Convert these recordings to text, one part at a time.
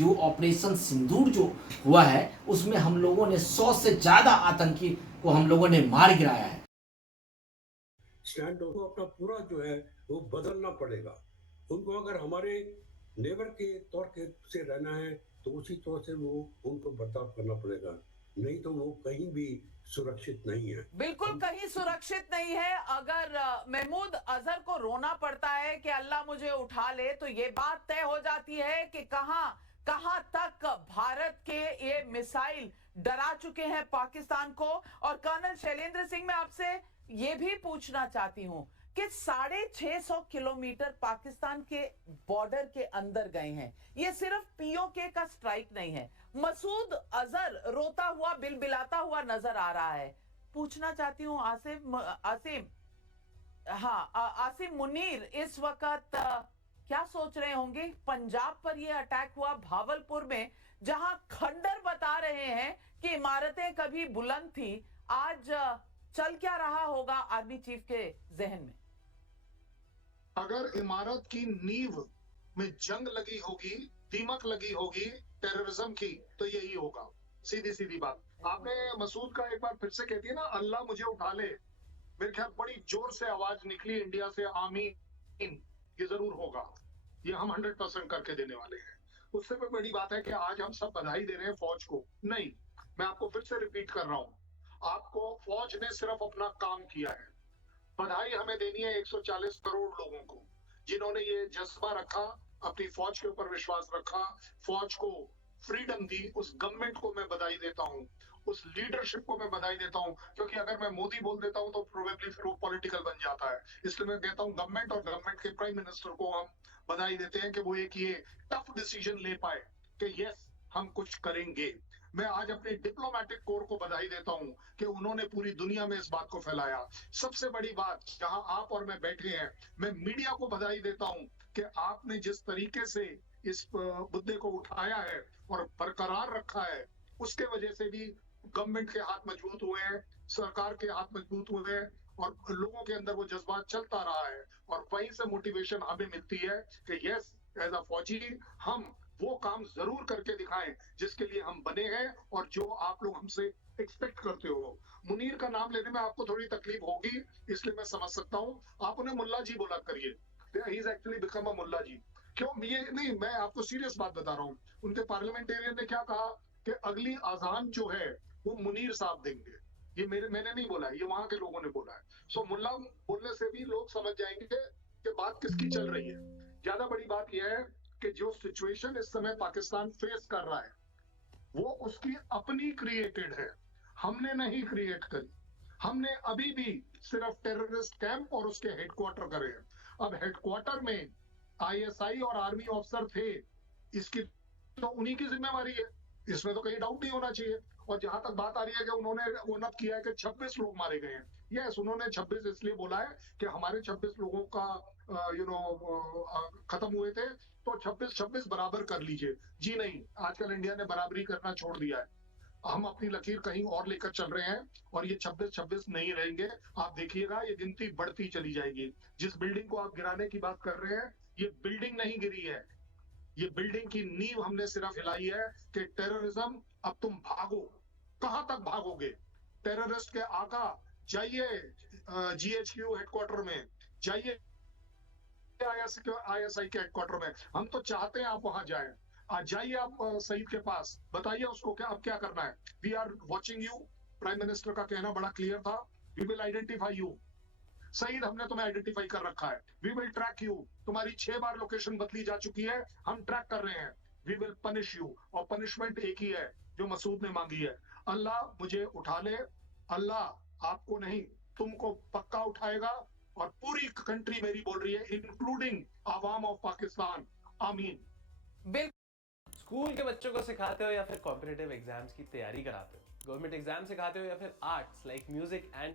जो ऑपरेशन सिंदूर जो हुआ है उसमें हम लोगों ने 100 से ज्यादा आतंकी को हम लोगों ने मार गिराया है। स्टैंड को अपना पूरा जो है वो बदलना पड़ेगा। उनको अगर हमारे नेबर के तौर के से रहना है तो उसी तौर से वो उनको बर्ताव करना पड़ेगा, नहीं तो वो कहीं भी सुरक्षित नहीं है। बिल्कुल कहीं सुरक्षित नहीं है। अगर महमूद अजहर को रोना पड़ता है कि अल्लाह मुझे उठा ले, तो ये बात तय हो जाती है कि कहां तक भारत के ये मिसाइल डरा चुके हैं पाकिस्तान को। और कर्नल शैलेंद्र सिंह, मैं आपसे ये भी पूछना चाहती हूं कि 650 किलोमीटर पाकिस्तान के बॉर्डर के अंदर गए हैं। ये सिर्फ पीओके का स्ट्राइक नहीं है। मसूद अजहर रोता हुआ बिलबिलाता हुआ नजर आ रहा है। पूछना चाहती हूं आसिम मुनीर इस वक्त क्या सोच रहे होंगे? पंजाब पर यह अटैक हुआ, भावलपुर में, जहां खंडर बता रहे हैं कि इमारतें कभी बुलंद थी। आज चल क्या रहा होगा आर्मी चीफ के जहन में? अगर इमारत की नींव में जंग लगी होगी, दीमक लगी होगी टेररिज्म की, तो यही होगा। सीधी सीधी बात। आपने मसूद का एक बार फिर से कहती है ना, अल्लाह मुझे उठा ले, मेरे ख्याल बड़ी जोर से आवाज निकली इंडिया से, आमीन। ये जरूर होगा, ये हम 100% करके देने वाले हैं। उससे भी बड़ी बात है कि आज हम सब बधाई दे रहे हैं फौज को। नहीं, मैं आपको फिर से रिपीट कर रहा हूं, आपको फौज ने सिर्फ अपना काम किया है। बधाई हमें देनी है 140 करोड़ लोगों को जिन्होंने ये जज्बा रखा, अपनी फौज के ऊपर विश्वास रखा, फौज को फ्रीडम दी। उस गवर्नमेंट को मैं बधाई देता हूं, उस लीडरशिप को मैं बधाई देता हूं, क्योंकि अगर मैं मोदी बोल देता हूं तो प्रोबेबली फिर वो पॉलिटिकल बन जाता है। इसलिए मैं कहता हूं गवर्नमेंट और गवर्नमेंट के प्राइम मिनिस्टर को हम बधाई देते हैं कि वो एक ये टफ डिसीजन ले पाए कि यस हम कुछ करेंगे। मैं आज अपने डिप्लोमेटिक कोर को बधाई देता हूं कि उन्होंने पूरी दुनिया में इस बात को फैलाया। सबसे बड़ी बात, जहां आप और मैं बैठे हैं, मैं मीडिया को बधाई देता हूं कि आपने जिस तरीके से इस मुद्दे को उठाया है और बरकरार रखा है, उसके वजह से भी गवर्नमेंट के हाथ मजबूत हुए हैं, सरकार के हाथ मजबूत हुए हैं और लोगों के अंदर वो जज्बात चलता रहा है। और वहीं से मोटिवेशन हमें मिलती है कि यस, एज अ फौजी हम वो काम जरूर करके दिखाएं जिसके लिए हम बने हैं और जो आप लोग हमसे एक्सपेक्ट करते हो। मुनीर का नाम लेने में आपको थोड़ी तकलीफ होगी, इसलिए मैं समझ सकता हूं। आप उन्हें मुल्ला जी बोला करिए, he is actually become a mullah ji. क्यों? ये नहीं, मैं आपको सीरियस बात बता रहा हूँ। उनके पार्लियामेंटेरियन ने क्या कहा कि अगली अजान जो है वो मुनीर साहब देंगे। ये मैंने नहीं बोला है, ये वहां के लोगों ने बोला है। सो मुल्ला बोलने से भी लोग समझ जाएंगे कि बात किसकी चल रही है। ज्यादा बड़ी बात यह है कि जो सिचुएशन इस समय पाकिस्तान फेस कर रहा है वो उसकी अपनी क्रिएटेड है, हमने नहीं क्रिएट करी। हमने अभी भी सिर्फ टेररिस्ट कैंप और उसके हेडक्वार्टर करे हैं। अब हेडक्वार्टर में आईएसआई और आर्मी ऑफिसर थे, इसकी तो उन्हीं की जिम्मेवारी है, इसमें तो कहीं डाउट नहीं होना चाहिए। और जहां तक बात आ रही है कि उन्होंने ओनअप किया है कि 26 लोग मारे गए हैं, यस उन्होंने 26 इसलिए बोला है कि हमारे 26 लोगों का खत्म हुए थे तो 26-26 बराबर कर लीजिए। जी नहीं, आजकल इंडिया ने बराबरी करना छोड़ दिया है, हम अपनी लकीर कहीं और लेकर चल रहे हैं और ये 26-26 नहीं रहेंगे। आप देखिएगा ये गिनती बढ़ती चली जाएगी। जिस बिल्डिंग को आप गिराने की बात कर रहे हैं, ये बिल्डिंग नहीं गिरी है, ये बिल्डिंग की नींव हमने सिर्फ हिलाई है कि टेररिज्म अब तुम भागो। कहां तक भागोगे? टेररिस्ट के आका जाइए जीएचक्यू हेडक्वार्टर में, जाइए आईएसआई के हेडक्वार्टर में। हम तो चाहते हैं आप वहां जाएं। आज जाइए आप सईद के पास, बताइए उसको क्या अब क्या करना है। We are watching you, prime minister का कहना बड़ा क्लियर था, we will identify you. Saeed हमने तुम्हें आइडेंटिफाई कर रखा है, वी विल ट्रैक यू। तुम्हारी 6 बार लोकेशन बदली जा चुकी है, हम ट्रैक कर रहे हैं। वी विल पनिश यू, और पनिशमेंट एक ही है जो मसूद ने मांगी है। अल्लाह मुझे उठा ले, अल्लाह आपको नहीं तुमको पक्का उठाएगा। और पूरी कंट्री मेरी बोल रही है, इंक्लूडिंग आवाम ऑफ पाकिस्तान, आमीन। बिल्कुल। स्कूल के बच्चों को सिखाते हो या फिर कॉम्पिटिटिव एग्जाम्स की तैयारी कराते हो, गवर्नमेंट एग्जाम सिखाते हो या फिर arts like music and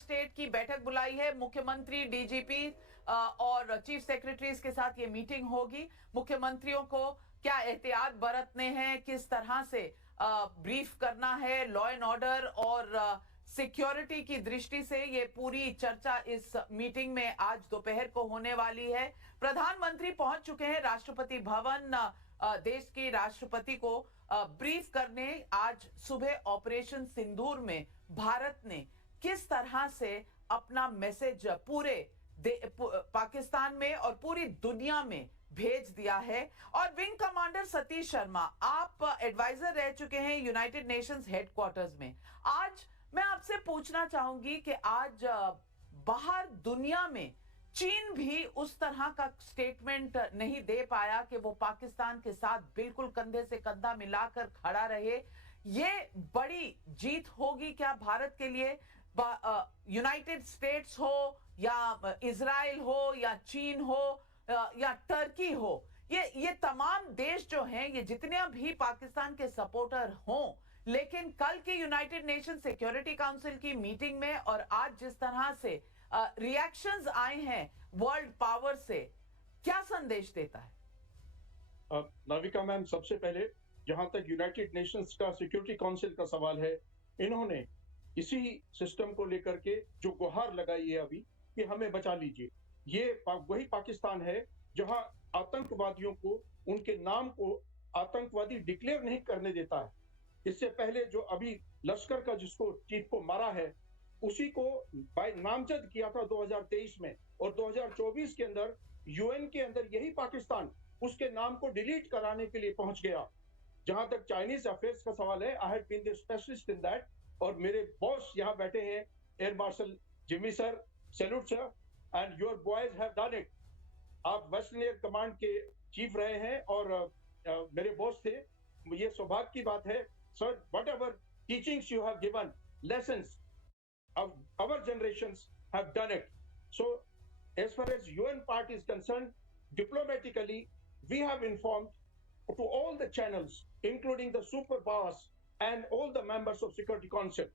state की बैठक बुलाई है, मुख्यमंत्री, डीजीपी और चीफ सेक्रेटरीज के साथ ये मीटिंग होगी। मुख्यमंत्रियों को क्या एहतियात बरतने हैं, किस तरह से ब्रीफ करना है लॉ एंड ऑर्डर और सिक्योरिटी की दृष्टि से, ये पूरी चर्चा इस मीटिंग में आज दोपहर को होने वाली है। प्रधानमंत्री पहुंच चुके हैं राष्ट्रपति भवन। देश के राष्ट्रपति को ब्रीफ करने आज सुबह ऑपरेशन सिंदूर में भारत ने किस तरह से अपना मैसेज पूरे पाकिस्तान में और पूरी दुनिया में भेज दिया है। और विंग कमांडर सतीश शर्मा, आप एडवाइजर रह चुके हैं यूनाइटेड नेशंस हेडक्वार्टर्स में। आज मैं आपसे पूछना चाहूंगी कि आज बाहर दुनिया में चीन भी उस तरह का स्टेटमेंट नहीं दे पाया कि वो पाकिस्तान के साथ बिल्कुल कंधे से कंधा मिलाकर खड़ा रहे। ये बड़ी जीत होगी क्या भारत के लिए? यूनाइटेड स्टेट्स हो या इजराइल हो या चीन हो या टर्की हो, ये तमाम देश जो हैं, ये जितने भी पाकिस्तान के सपोर्टर हों, लेकिन कल की यूनाइटेड नेशन सिक्योरिटी काउंसिल की मीटिंग में और आज जिस तरह से रिएक्शंस आए हैं वर्ल्ड पावर से, क्या संदेश देता है? नाविका मैम, सबसे पहले जहां तक यूनाइटेड नेशंस का सिक्योरिटी काउंसिल का सवाल है, इन्होंने इसी सिस्टम को लेकर के जो गुहार लगाई है अभी कि हमें बचा लीजिए, ये वही पाकिस्तान है जहां आतंकवादियों को उनके नाम को आतंकवादी डिक्लेयर नहीं करने देता है। इससे पहले जो अभी लश्कर का जिसको चीफ को मारा है, उसी को नामजद किया था 2023 में, और 2024 के अंदर यूएन के अंदर यही पाकिस्तान उसके नाम को डिलीट कराने के लिए पहुंच गया। जहां तक चाइनीज अफेयर्स का सवाल है, I have been the specialist in that, और मेरे बॉस यहाँ बैठे हैं, air marshal Jimmy sir, salute sir, and your boys have done it. आप वेस्टर्न एयर कमांड के चीफ रहे हैं और मेरे बॉस थे। ये सौभाग्य की बात है sir, whatever teachings you have given, lessons of our generations have done it. So as far as UN part is concerned, diplomatically we have informed to all the channels, including the superpowers and all the members of Security Council.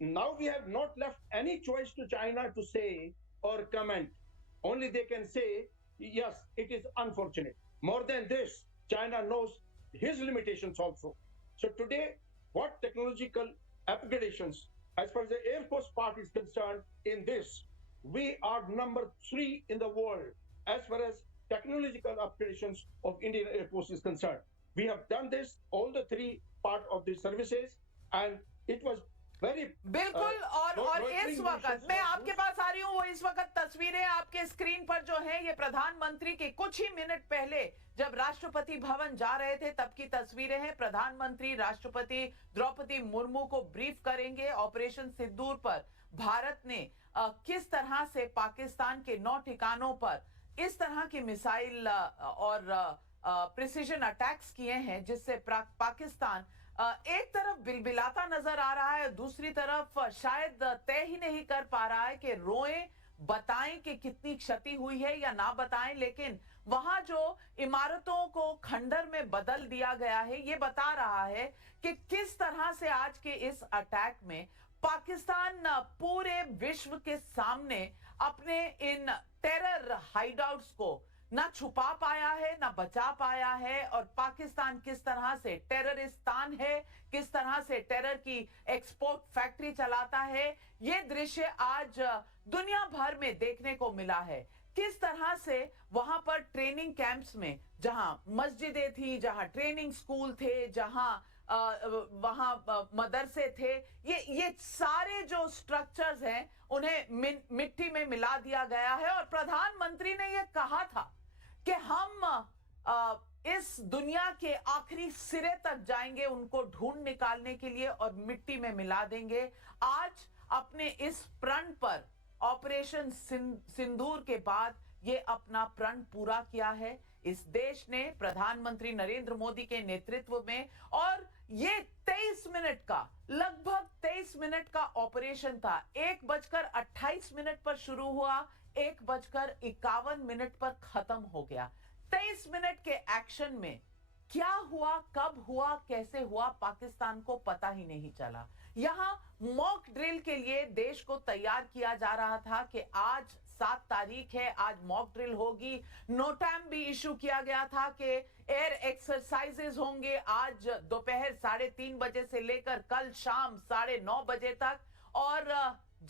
Now we have not left any choice to China to say or comment. Only they can say, yes, it is unfortunate. More than this, China knows his limitations also. So today, what technological upgradations, as far as the Air Force part is concerned, in this, we are number 3 in the world as far as technological upgradations of Indian Air Force is concerned. We have done this, all the 3 part of the services, and it was very बिल्कुल। और इस वक्त मैं आपके पास आ रही हूँ, वो इस वक्त तस्वीरें आपके स्क्रीन पर जो है, ये प्रधानमंत्री के कुछ ही मिनट पहले जब राष्ट्रपति भवन जा रहे थे तब की तस्वीरें हैं। प्रधानमंत्री राष्ट्रपति द्रौपदी मुर्मू को ब्रीफ करेंगे ऑपरेशन सिंदूर पर। भारत ने किस तरह से पाकिस्तान के 9 ठिकानों पर इस तरह की मिसाइल और प्रिसीजन अटैक्स किए हैं, जिससे पाकिस्तान एक तरफ बिलबिलाता नजर आ रहा है, दूसरी तरफ शायद तय ही नहीं कर पा रहा है कि रोएं, बताएं कि कितनी क्षति हुई है या ना बताएं। लेकिन वहां जो इमारतों को खंडर में बदल दिया गया है, ये बता रहा है कि किस तरह से आज के इस अटैक में पाकिस्तान पूरे विश्व के सामने अपने इन टेरर हाइडआउट्स को ना छुपा पाया है, ना बचा पाया है, और पाकिस्तान किस तरह से टेररिस्तान है, किस तरह से टेरर की एक्सपोर्ट फैक्ट्री चलाता है, ये दृश्य आज दुनिया भर में देखने को मिला है। किस तरह से वहां पर ट्रेनिंग कैंप्स में, जहां मस्जिदें थी, जहां ट्रेनिंग स्कूल थे, जहां वहां मदरसे थे, ये सारे जो स्ट्रक्चर्स हैं उन्हें मिट्टी में मिला दिया गया है। और प्रधानमंत्री ने यह कहा था कि हम इस दुनिया के आखिरी सिरे तक जाएंगे उनको ढूंढ निकालने के लिए और मिट्टी में मिला देंगे। आज अपने इस प्रण पर ऑपरेशन सिंदूर के बाद ये अपना प्रण पूरा किया है इस देश ने प्रधानमंत्री नरेंद्र मोदी के नेतृत्व में। और ये 23 मिनट का, लगभग 23 मिनट का ऑपरेशन था। 1:28 पर शुरू हुआ, 1:51 पर खत्म हो गया। 23 मिनट के एक्शन में क्या हुआ, कब हुआ, कैसे हुआ, पाकिस्तान को पता ही नहीं चला। यहां मॉक ड्रिल के लिए देश को तैयार किया जा रहा था कि आज 7 तारीख है, आज मॉक ड्रिल होगी। नोटैम भी इशू किया गया था कि एयर एक्सरसाइजेज होंगे आज दोपहर 3:30 बजे से लेकर कल शाम 9:30 बजे तक। और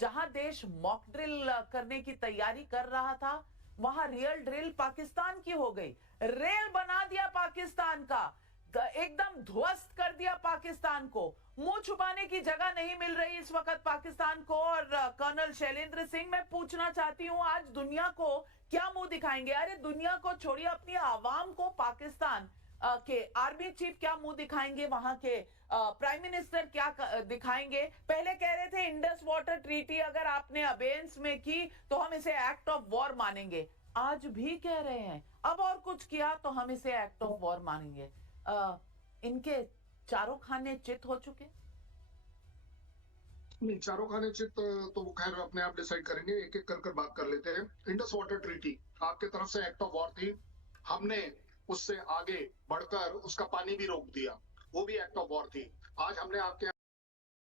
जहां देश मॉक ड्रिल करने की तैयारी कर रहा था, वहां रियल ड्रिल पाकिस्तान की हो गई, रेल बना दिया पाकिस्तान का, एकदम ध्वस्त कर दिया पाकिस्तान को। मुंह छुपाने की जगह नहीं मिल रही इस वक्त पाकिस्तान को। और कर्नल शैलेंद्र सिंह, मैं पूछना चाहती हूं, आज दुनिया को क्या मुंह दिखाएंगे? अरे दुनिया को छोड़िए, अपनी आवाम को पाकिस्तान के आर्मी चीफ क्या मुंह दिखाएंगे, वहां के प्राइम मिनिस्टर क्या दिखाएंगे? पहले कह रहे थे इंडस वाटर ट्रीटी अगर आपने अबेंस में की तो हम इसे एक्ट ऑफ वॉर मानेंगे। आज भी कह रहे हैं अब और कुछ किया तो हम इसे एक्ट ऑफ वॉर मानेंगे। इनके चारों खाने चित हो चुके? नहीं, चारों खाने चित तो वो खैर अपने आप डिसाइड करेंगे, एक एक कर बात कर लेते हैं। इंडस वाटर ट्रीटी आपके तरफ से एक्ट ऑफ वॉर थी, हमने उससे आगे बढ़कर उसका पानी भी रोक दिया, वो भी एक्ट ऑफ वॉर थी। आज हमने आपके